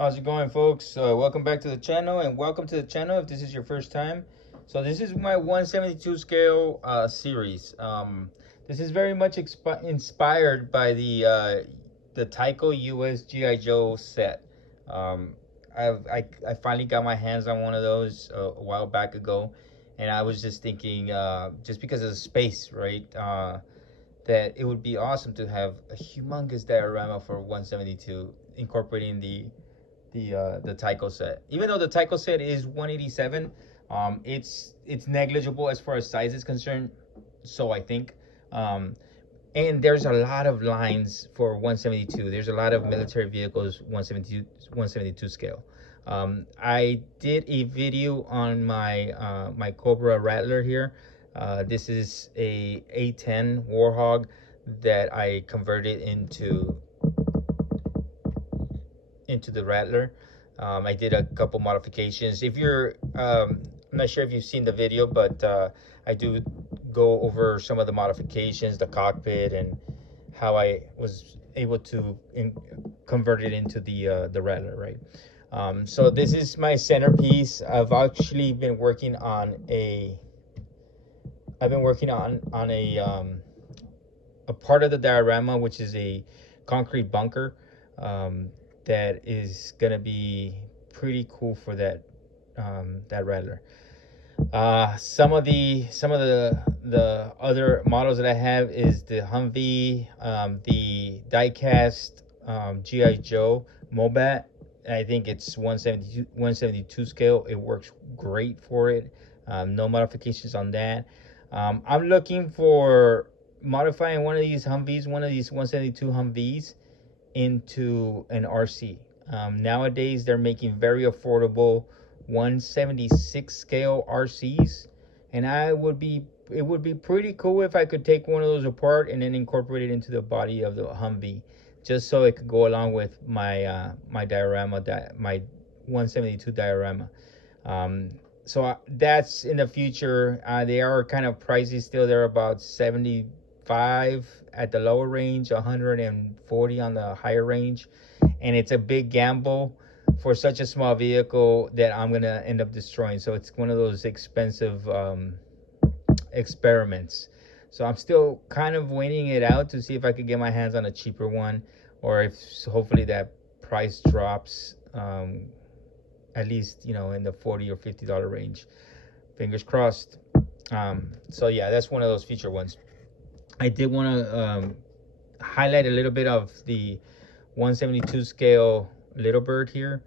How's it going, folks? Welcome back to the channel, and welcome to the channel if this is your first time. So this is my 172 scale series. This is very much inspired by the Tyco US GI Joe set. Um, I finally got my hands on one of those a while back ago, and I was just thinking, just because of the space, right? That it would be awesome to have a humongous diorama for 172, incorporating the Tyco set. Even though the Tyco set is 187, it's negligible as far as size is concerned. So I think, um, and there's a lot of lines for 172. There's a lot of military vehicles 172 scale. I did a video on my Cobra Rattler here. This is a A10 Warhog that I converted into the Rattler. I did a couple modifications. If you're, I'm not sure if you've seen the video, but I do go over some of the modifications, the cockpit, and how I was able to convert it into the Rattler, right? So this is my centerpiece. I've been working on a part of the diorama, which is a concrete bunker. That is gonna be pretty cool for that Rattler. Some of the other models that I have is the Humvee, the diecast GI Joe Mobat. I think it's 172 scale. It works great for it. No modifications on that. I'm looking for modifying one of these Humvees, one of these 172 Humvees into an RC. Nowadays, they're making very affordable 176 scale RCs, and it would be pretty cool if I could take one of those apart and then incorporate it into the body of the Humvee, just so it could go along with my diorama, my 172 diorama. That's in the future. They are kind of pricey still. They're about 75 at the lower range, 140 on the higher range, and it's a big gamble for such a small vehicle that I'm gonna end up destroying. So it's one of those expensive experiments. So I'm still kind of waiting it out to see if I could get my hands on a cheaper one, or if hopefully that price drops, at least in the $40 or $50 range. Fingers crossed. So yeah, that's one of those feature ones. I did want to highlight a little bit of the 172 scale Littlebird here.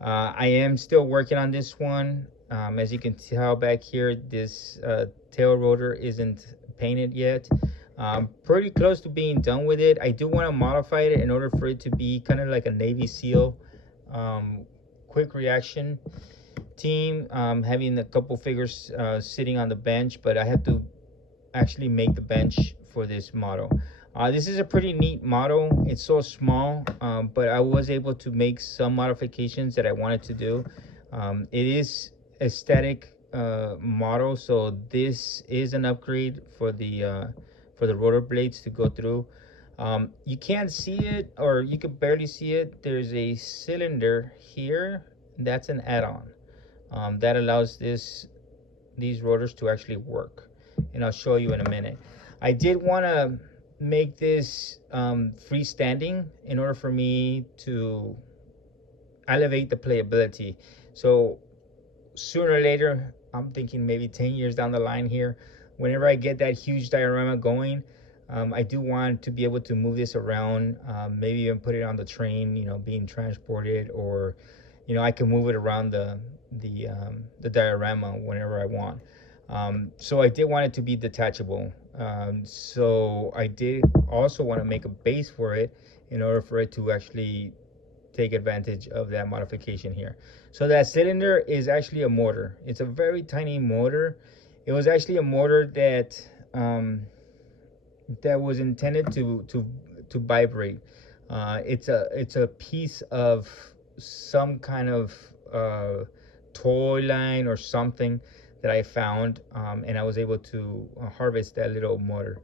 I am still working on this one. As you can tell back here, this tail rotor isn't painted yet. Pretty close to being done with it. I do want to modify it in order for it to be kind of like a Navy SEAL quick reaction team, having a couple figures sitting on the bench, but I have to actually make the bench for this model. This is a pretty neat model. It's so small, but I was able to make some modifications that I wanted to do. It is a static model, so this is an upgrade for the rotor blades to go through. You can't see it, or you can barely see it. There's a cylinder here. That's an add-on that allows these rotors to actually work, and I'll show you in a minute. I did want to make this freestanding in order for me to elevate the playability. So sooner or later, I'm thinking maybe 10 years down the line here, whenever I get that huge diorama going, I do want to be able to move this around, maybe even put it on the train, being transported, or I can move it around the diorama whenever I want. So I did want it to be detachable. So I did also want to make a base for it in order for it to actually take advantage of that modification here. So that cylinder is actually a motor. It's a very tiny motor. It was actually a motor that was intended to vibrate. It's a piece of some kind of toy line or something that I found, and I was able to harvest that little motor.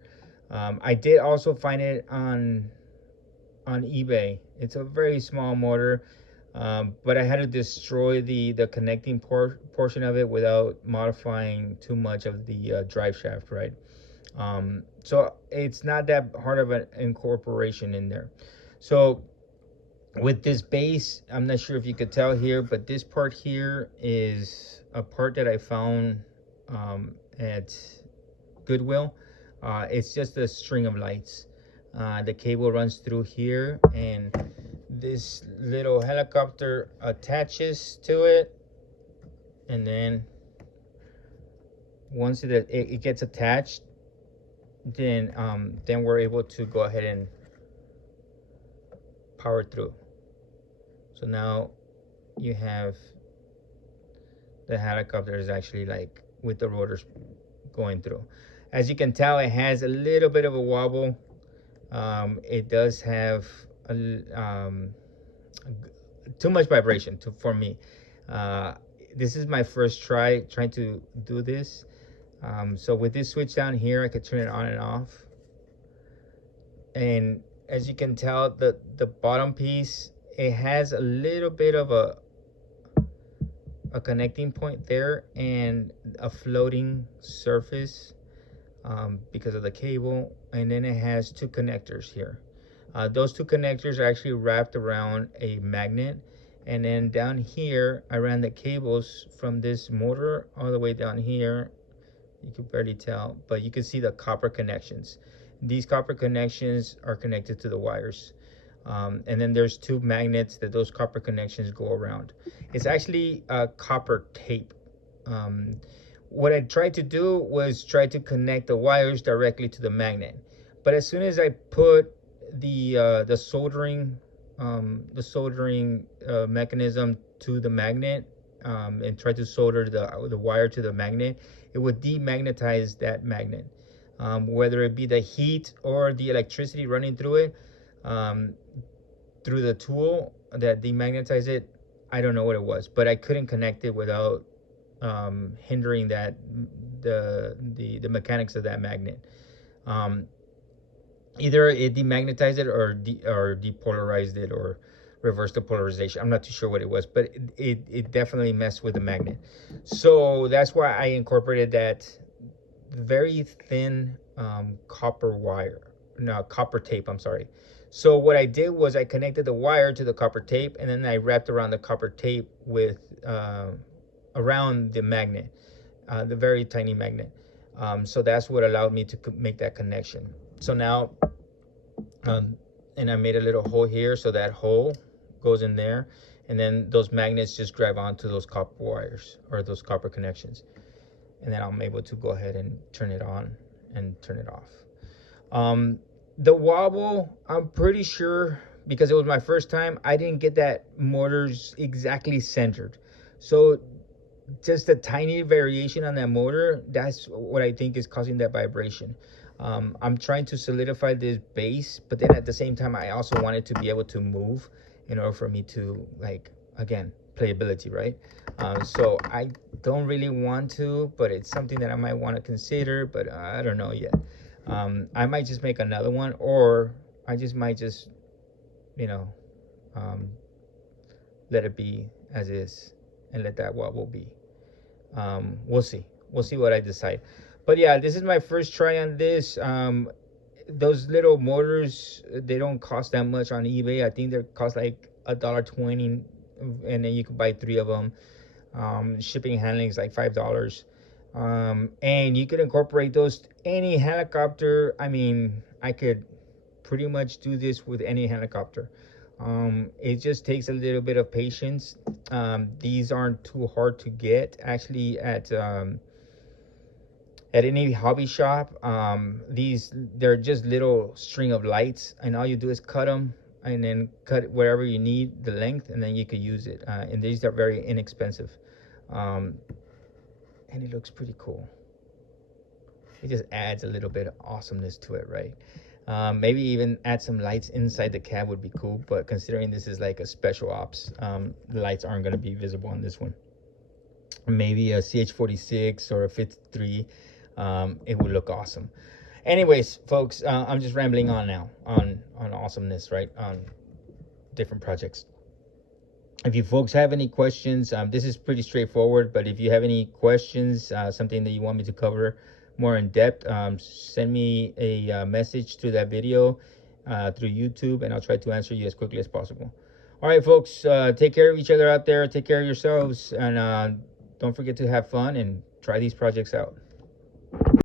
I did also find it on eBay. It's a very small motor. But I had to destroy the connecting portion of it without modifying too much of the drive shaft, right? So it's not that hard of an incorporation in there. So with this base, I'm not sure if you could tell here, but this part here is a part that I found at Goodwill. It's just a string of lights. The cable runs through here, and this little helicopter attaches to it, and then once it gets attached, then we're able to go ahead and power through. So now you have the helicopter is actually like with the rotors going through. As you can tell, it has a little bit of a wobble. It does have too much vibration for me. This is my first trying to do this. So with this switch down here, I could turn it on and off. And as you can tell, the bottom piece, it has a little bit of a connecting point there and a floating surface because of the cable. And then it has two connectors here. Those two connectors are actually wrapped around a magnet. And then down here, I ran the cables from this motor all the way down here. You can barely tell, but you can see the copper connections. These copper connections are connected to the wires. And then there's two magnets that those copper connections go around. It's actually copper tape. What I tried to do was try to connect the wires directly to the magnet. But as soon as I put the soldering mechanism to the magnet and try to solder the wire to the magnet, it would demagnetize that magnet. Whether it be the heat or the electricity running through it, through the tool that demagnetized it, I don't know what it was, but I couldn't connect it without hindering the mechanics of that magnet. Either it demagnetized it or depolarized it or reversed the polarization. I'm not too sure what it was, but it definitely messed with the magnet. So that's why I incorporated that very thin copper tape, I'm sorry. So what I did was I connected the wire to the copper tape, and then I wrapped around the copper tape with around the magnet, the very tiny magnet. So that's what allowed me to make that connection. So now, and I made a little hole here, so that hole goes in there, and then those magnets just grab onto those copper wires or those copper connections, and then I'm able to go ahead and turn it on and turn it off. The wobble, I'm pretty sure, because it was my first time, I didn't get that motors exactly centered. So just a tiny variation on that motor, that's what I think is causing that vibration. I'm trying to solidify this base, but then at the same time, I also wanted to be able to move in order for me to, like, again, playability, right? So I don't really want to, but it's something that I might want to consider, but I don't know yet. I might just make another one, or I might just, let it be as is and let that wobble be. We'll see. We'll see what I decide. But yeah, this is my first try on this. Those little motors, they don't cost that much on eBay. I think they cost like $1.20, and then you can buy 3 of them. Shipping and handling is like $5. And you could incorporate those any helicopter. I mean, I could pretty much do this with any helicopter. It just takes a little bit of patience. These aren't too hard to get actually at any hobby shop. They're just little string of lights, and all you do is cut them and then cut wherever you need the length, and then you could use it. And these are very inexpensive. And it looks pretty cool. It just adds a little bit of awesomeness to it, right? Maybe even add some lights inside the cab would be cool, but considering this is like a special ops, the lights aren't going to be visible on this one. Maybe a CH-46 or a 53, it would look awesome. Anyways, folks, I'm just rambling on now on awesomeness, right? On different projects. If you folks have any questions, this is pretty straightforward, but if you have any questions, something that you want me to cover more in depth, send me a message to that video through YouTube, and I'll try to answer you as quickly as possible. All right, folks, take care of each other out there, take care of yourselves, and don't forget to have fun and try these projects out.